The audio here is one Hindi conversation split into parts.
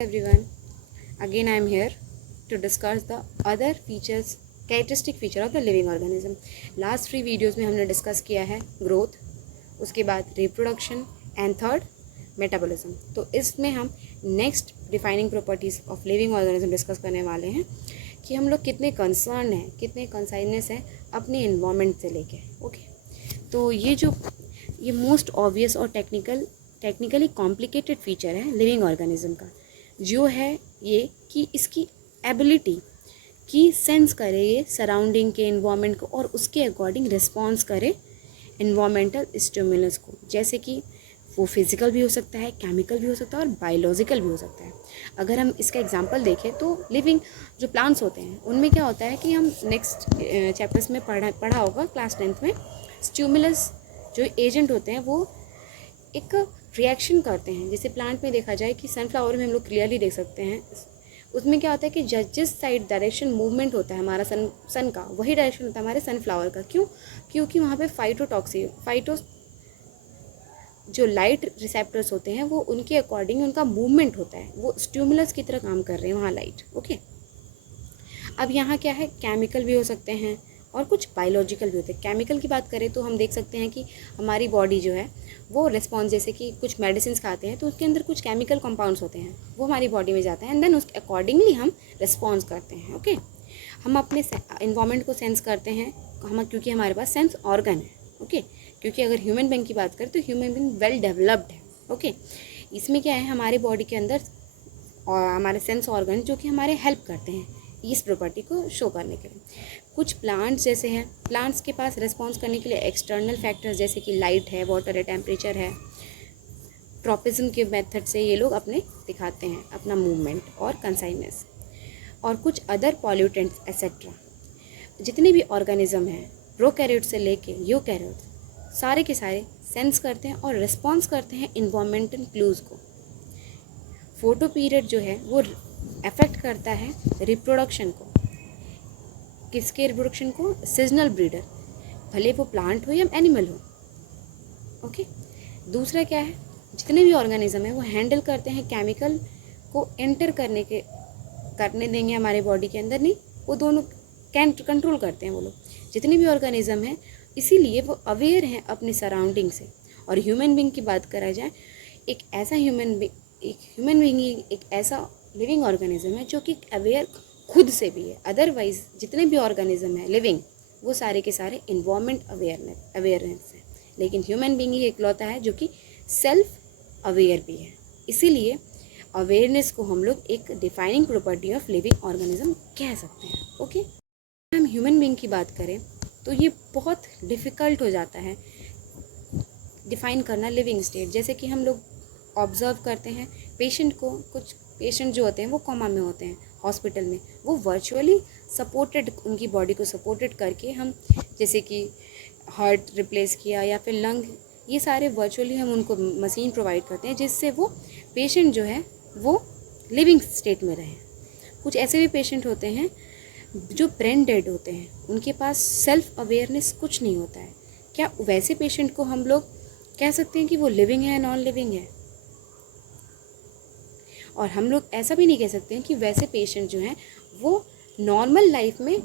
Everyone, again I am here to discuss the other features, characteristic feature of the living organism. Last 3 videos में हमने डिस्कस किया है ग्रोथ, उसके बाद रिप्रोडक्शन एंड थर्ड मेटाबॉलिज्म. तो इसमें हम next defining properties of living organism discuss करने वाले हैं कि हम लोग कितने कंसर्न हैं, कितने कंसाइननेस हैं अपने इन्वायरमेंट से लेके. ओके, तो ये मोस्ट ऑब्वियस और टेक्निकली कॉम्प्लिकेटेड फीचर है लिविंग ऑर्गेनिज्म का, जो है ये कि इसकी एबिलिटी कि सेंस करे ये सराउंडिंग के इन्वायरमेंट को और उसके अकॉर्डिंग रिस्पॉन्स करे इन्वायरमेंटल स्टिमुलस को. जैसे कि वो फिज़िकल भी हो सकता है, केमिकल भी हो सकता है और बायोलॉजिकल भी हो सकता है. अगर हम इसका एग्जांपल देखें तो लिविंग जो प्लांट्स होते हैं उनमें क्या होता है कि हम नेक्स्ट चैप्टर्स में पढ़ा होगा क्लास 10th में. स्टिमुलस जो एजेंट होते हैं वो एक रिएक्शन करते हैं. जैसे प्लांट में देखा जाए कि सनफ्लावर में हम लोग क्लियरली देख सकते हैं, उसमें क्या होता है कि जिस साइड डायरेक्शन मूवमेंट होता है हमारा सन का, वही डायरेक्शन होता है हमारे सनफ्लावर का. क्योंकि वहाँ पे फाइटो जो लाइट रिसेप्टर्स होते हैं वो उनके अकॉर्डिंग उनका मूवमेंट होता है, वो स्टिमुलस की तरह काम कर रहे हैं वहाँ लाइट. ओके, अब यहाँ क्या है, केमिकल भी हो सकते हैं और कुछ बायोलॉजिकल भी होते हैं. केमिकल की बात करें तो हम देख सकते हैं कि हमारी बॉडी जो है वो रिस्पॉन्स, जैसे कि कुछ मेडिसिन खाते हैं तो उसके अंदर कुछ केमिकल कंपाउंड्स होते हैं, वो हमारी बॉडी में जाते हैं एंड देन उसके अकॉर्डिंगली हम रिस्पॉन्स करते हैं. ओके, हम अपने इन्वायरमेंट को सेंस करते हैं क्योंकि हमारे पास सेंस ऑर्गन है. ओके, क्योंकि अगर ह्यूमन बीइंग की बात करें तो ह्यूमन बीइंग वेल डेवलप्ड है. ओके, इसमें क्या है, हमारे बॉडी के अंदर और हमारे सेंस ऑर्गन जो कि हमारे हेल्प करते हैं इस प्रॉपर्टी को शो करने के लिए. कुछ प्लांट्स जैसे हैं, प्लांट्स के पास रिस्पॉन्स करने के लिए एक्सटर्नल फैक्टर्स जैसे कि लाइट है, वाटर है, टेम्परेचर है, ट्रॉपिज्म के मेथड से ये लोग अपने दिखाते हैं अपना मूवमेंट और कंसाइननेस. और कुछ अदर पॉल्यूटेंट्स एक्सेट्रा. जितने भी ऑर्गेनिज्म हैं प्रोकैरियोट से लेके यूकैरियोट, सारे के सारे सेंस करते हैं और रिस्पॉन्स करते हैं इन्वायरमेंटल क्लूज़ को. फोटो पीरियड जो है वो अफेक्ट करता है रिप्रोडक्शन को. किसके रिप्रोडक्शन को? सीजनल ब्रीडर, भले वो प्लांट हो या एनिमल हो. ओके, दूसरा क्या है, जितने भी ऑर्गेनिज्म है वो हैंडल करते हैं केमिकल को एंटर करने देंगे हमारे बॉडी के अंदर नहीं, वो दोनों कंट्रोल करते हैं वो लोग, जितने भी ऑर्गेनिज्म हैं. इसीलिए वो अवेयर हैं अपनी सराउंडिंग से. और ह्यूमन बीइंग की बात करा जाए, एक ह्यूमन बीइंग एक ऐसा लिविंग ऑर्गेनिज्म है जो कि अवेयर खुद से भी है. अदरवाइज जितने भी ऑर्गेनिज्म है लिविंग वो सारे के सारे इन्वायरमेंट अवेयरनेस है, लेकिन ह्यूमन बीइंग ही इकलौता है जो कि सेल्फ अवेयर भी है. इसीलिए अवेयरनेस को हम लोग एक defining property of living organism कह सकते हैं. ओके, हम ह्यूमन बीइंग की बात करें तो ये बहुत डिफ़िकल्ट हो जाता है डिफ़ाइन करना लिविंग स्टेट. जैसे कि हम लोग ऑब्ज़र्व करते हैं पेशेंट को, कुछ पेशेंट जो होते हैं वो कोमा में होते हैं हॉस्पिटल में, वो वर्चुअली सपोर्टेड, उनकी बॉडी को सपोर्टेड करके हम, जैसे कि हार्ट रिप्लेस किया या फिर लंग, ये सारे वर्चुअली हम उनको मशीन प्रोवाइड करते हैं जिससे वो पेशेंट जो है वो लिविंग स्टेट में रहे. कुछ ऐसे भी पेशेंट होते हैं जो ब्रेन डेड होते हैं, उनके पास सेल्फ अवेयरनेस कुछ नहीं होता है. क्या वैसे पेशेंट को हम लोग कह सकते हैं कि वो लिविंग है या नॉन लिविंग है? और हम लोग ऐसा भी नहीं कह सकते हैं कि वैसे पेशेंट जो हैं वो नॉर्मल लाइफ में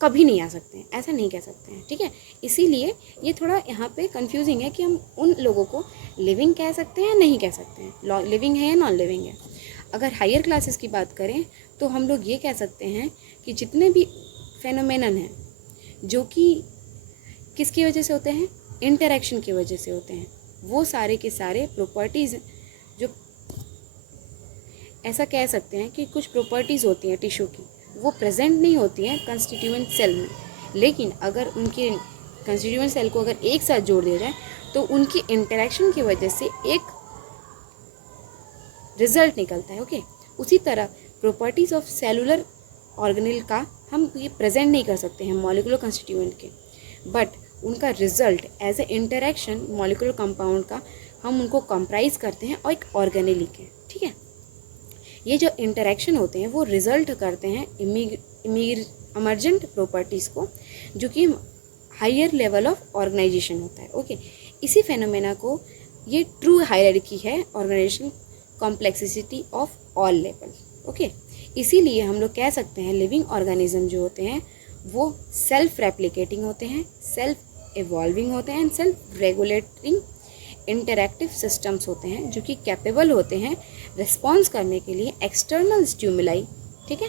कभी नहीं आ सकते हैं, ऐसा नहीं कह सकते हैं. ठीक है, इसीलिए ये थोड़ा यहाँ पे कंफ्यूजिंग है कि हम उन लोगों को लिविंग कह सकते हैं या नहीं कह सकते हैं, लिविंग है या नॉन लिविंग है. अगर हायर क्लासेस की बात करें तो हम लोग ये कह सकते हैं कि जितने भी फेनोमेनन हैं जो कि किसकी वजह से होते हैं, इंटरेक्शन की वजह से होते हैं, वो सारे के सारे प्रॉपर्टीज़, जो ऐसा कह सकते हैं कि कुछ प्रॉपर्टीज़ होती हैं टिश्यू की वो प्रेजेंट नहीं होती हैं कंस्टिट्यूएंट सेल में, लेकिन अगर उनके कंस्टिट्यूएंट सेल को अगर एक साथ जोड़ दिया जाए तो उनकी इंटरेक्शन की वजह से एक रिजल्ट निकलता है. ओके, उसी तरह प्रॉपर्टीज़ ऑफ सेलुलर ऑर्गेनेल का हम ये प्रेजेंट नहीं कर सकते हैं मॉलिक्यूलर कंस्टिट्यूएंट के, बट उनका result as a interaction molecular compound का हम उनको कंप्राइज करते हैं और एक ऑर्गेनेली के. ठीक है, ये जो इंटरेक्शन होते हैं वो रिजल्ट करते हैं इमर्जेंट प्रॉपर्टीज़ को, जो कि हायर लेवल ऑफ ऑर्गेनाइजेशन होता है. ओके, इसी फेनोमेना को, ये ट्रू हायरार्की है organisation complexity of all level. Okay, इसीलिए हम लोग कह सकते हैं लिविंग ऑर्गेनिज्म जो होते हैं वो सेल्फ रेप्लिकेटिंग होते हैं, सेल्फ इवॉल्विंग होते हैं and self regulating interactive systems होते हैं जो कि कैपेबल होते हैं रिस्पॉन्स करने के लिए एक्सटर्नल स्टिमुलाई। ठीक है,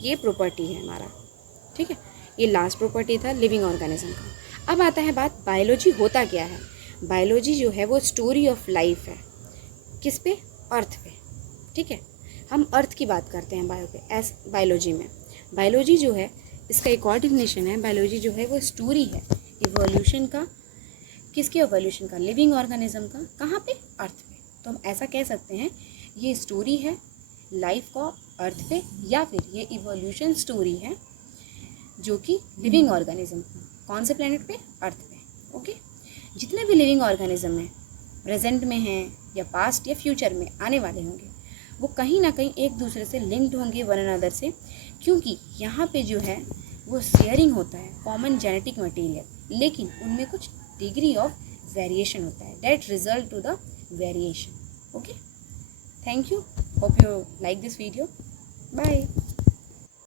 ये प्रॉपर्टी है हमारा। ठीक है, ये लास्ट प्रॉपर्टी था लिविंग ऑर्गेनिज्म का। अब आता है बात बायोलॉजी होता क्या है। बायोलॉजी जो है वो स्टोरी ऑफ लाइफ है। किस पे? अर्थ पे। ठीक है, हम अर्थ की बात करते हैं बायोलॉजी में। बायोलॉजी जो है इसका एक और डिफिनेशन है, बायोलॉजी जो है वो स्टोरी है इवोल्यूशन का। किसके इवोल्यूशन का? लिविंग ऑर्गेनिज्म का। कहाँ पे? अर्थ पे। तो हम ऐसा कह सकते हैं ये स्टोरी है लाइफ का अर्थ पे, या फिर ये इवोल्यूशन स्टोरी है जो कि लिविंग ऑर्गेनिज्म कौन से प्लेनेट पे? अर्थ पे। ओके, जितने भी लिविंग ऑर्गेनिज्म हैं प्रेजेंट में हैं या पास्ट या फ्यूचर में आने वाले होंगे, वो कहीं ना कहीं एक दूसरे से लिंक्ड होंगे वन अनदर से, क्योंकि यहाँ पे जो है वो शेयरिंग होता है कॉमन जेनेटिक मटेरियल, लेकिन उनमें कुछ डिग्री ऑफ वेरिएशन होता है that result to the variation. Okay, thank you, hope you like this video, bye.